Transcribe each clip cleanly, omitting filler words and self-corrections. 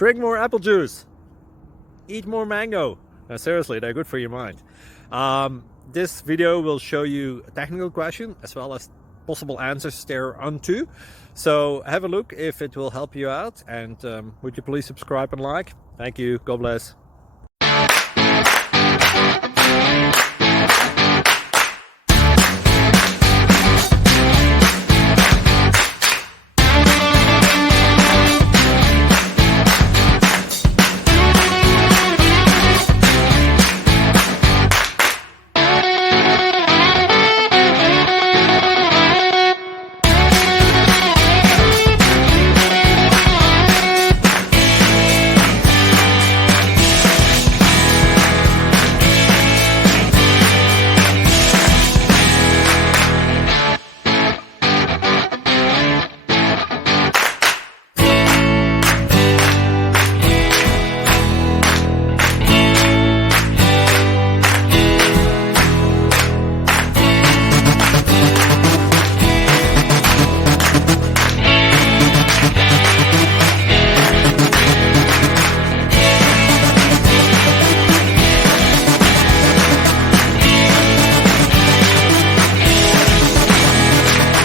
Drink more apple juice. Eat more mango. Seriously, they're good for your mind. This video will show you a technical question as well as possible answers thereunto. So have a look if it will help you out, and would you please subscribe and like? Thank you. God bless.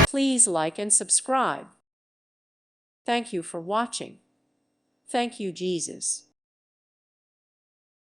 Please like and subscribe. Thank you for watching. Thank you, Jesus.